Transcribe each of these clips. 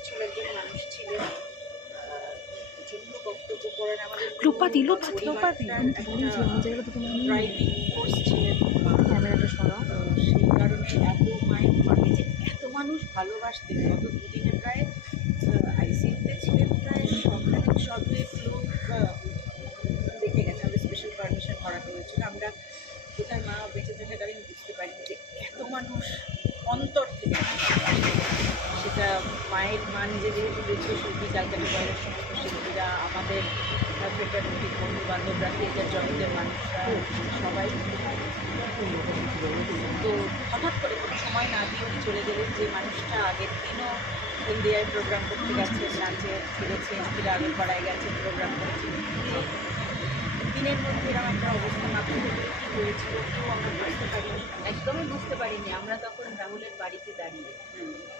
সচ্ছল একজন মানুষ ছিলেন, প্রচন্ড বক্তব্য করেন। আমাদের ড্রাইভিং ফোর্স ছিলেন ক্যামেরাটা সরাও। তো সেই কারণে এত মায়ের মাকে যে এত মানুষ ভালোবাসতেন। গত দুদিনে প্রায় আইসিইউতে ছিলেন, প্রায় শতাধিক লোক দেখে গেছে। আমাদের স্পেশাল পারমিশন করাতে হয়েছিল। আমরা কোথায় মা বেঁচে থাকাকালীন বুঝতে পারিনি যে এত মানুষ অন্তর থেকে ভালোবাসতেন। সেটা মায়ের মা নিজে যেহেতু বেঁচে, শিল্পী, ক্যালকাটা বাইরের সমস্ত শিল্পীরা, আমাদের ফ্রেটার্নিটি বন্ধু বান্ধবরা, থিয়েটার জগতের মানুষরা সবাই। তো হঠাৎ করে কোনো সময় না দিয়ে উনি চলে গেলেন। যে মানুষটা আগের দিনও হলদিয়ায় প্রোগ্রাম করতে গেছেন, নাচে ফিরেছেন, ফিরে আগের পাড়ায় গেছেন, প্রোগ্রাম করেছেন, দিনের মধ্যে এরকম একটা অবস্থা মাত্র কী হয়েছিল কেউ আমরা বুঝতে পারিনি, একদমই বুঝতে পারিনি। আমরা তখন রাহুলের বাড়িতে দাঁড়িয়ে,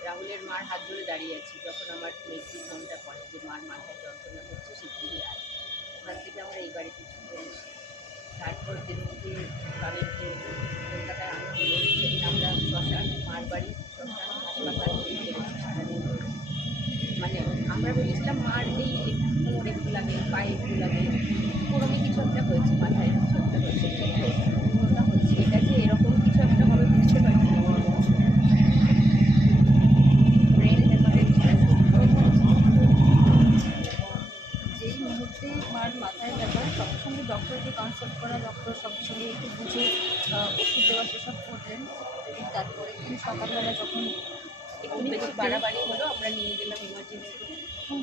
রাহুলের মার হাত ধরে দাঁড়িয়ে আছি, যখন আমার মেয়েটি ফোনটা করে যে মার মাথায় যন্ত্রণা হচ্ছে, শিগগিরই আয়। ওখান থেকে আমরা এই বাড়িতে ছুটে এসেছি। তারপর দিনকে তাদেরকে কলকাতায় আনা হলো। সেদিন আমরা শ্মশান, মার বাড়ি, শ্মশান, হাসপাতাল পেয়েছি। মানে আমরা ভেবেছিলাম মার এই কোমর একটু লাগে, পায়ে একটু লাগে, কোনোমে কিছু একটা হয়েছে, মাথায় কিছু একটা হয়েছে, কিন্তু ওটা হচ্ছে এটা যে এরকম কিছু একটা হবে বুঝতে পারিনি। Brain haemorrhage. যেই মুহূর্তে মার মাথায় ব্যাপার, সঙ্গে সঙ্গে ডক্টরকে কনসাল্ট করা, ডক্টর সঙ্গে সঙ্গে একটু বুঝে ওষুধ দেওয়া সেসব করলেন। তারপরে কিন্তু সকালবেলা যখন একটু বেশি বাড়াবাড়ি হলো, আমরা নিয়ে গেলাম ইমার্জেন্সি।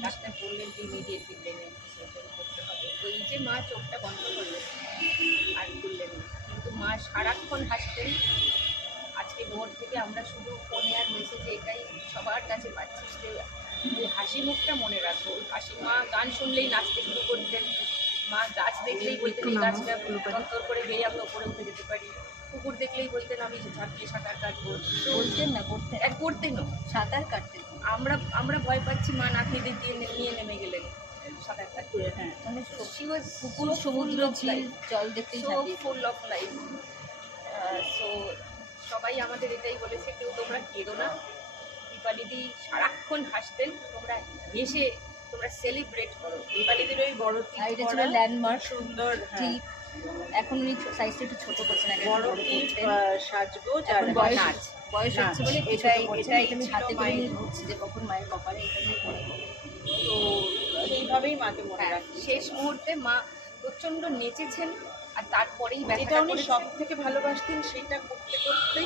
ডাক্তার বললেন যে ইমিডিয়েটলি ব্রেনে সার্জারি করতে হবে। ওই যে মা চোখটা বন্ধ করলেন আর খুললেন না, কিন্তু মা সারাক্ষণ হাসতেন। আজকে ভোর থেকে আমরা শুধু ফোনে আর মেসেজে এটাই সবার কাছে পাচ্ছি যে ওই হাসি মুখটা মনে রাখবো। হাসি, মা গান শুনলেই নাচতে শুরু করতেন, মা গাছ দেখলেই বলতেন এই গাছটা তন্তর করে বেয়ে আমি ওপরে উঠে যেতে পারি, কুকুর দেখলেই বলতেন আমি ঝাঁপিয়ে সাঁতার কাটবো। বলতেন না, করতেন, করতেনও সাঁতার কাটতেন। আমরা ভয় পাচ্ছি, মা নাকি দিয়ে নিয়ে নেমে গেলেন সাঁতার কাটতে। হ্যাঁ, মানে She was পুকুর, so সমুদ্র, full of ঝিল, life, জল দেখতেই so ঝাঁপিয়ে full of life. So সবাই আমাদের এটাই বলেছে, কেউ তোমরা কেঁদো না। দীপালিদি সারাক্ষণ হাসতেন, তোমরা হেসে তোমরা সেলিব্রেট করো। দীপালিদির ওই বড় আর এটা ছিল টিপ, ল্যান্ডমার্ক সুন্দর টিপ। এখন উনি সাইজটা একটু ছোট করছেন, আগে বড় বড় টিপ, করতেন। সাজগোজ আর এখন বয়স নাচ। বয়স হচ্ছে বলে একটু ছোট এটাই করছেন। এটাই এটা আমি ছিল হাতে করে মায়ের। নিয়ে ঘুরছি যে কখন মায়ের কপালে এটা নিয়ে পড়ে। তো সেইভাবেই মাকে মনে হ্যাঁ, রাখি। শেষ মুহূর্তে মা প্রচণ্ড নেচেছেন। আর তারপরেই যেটা ব্যথাটা উনি করেছে। সব থেকে ভালোবাসতেন সেটা করতে করতে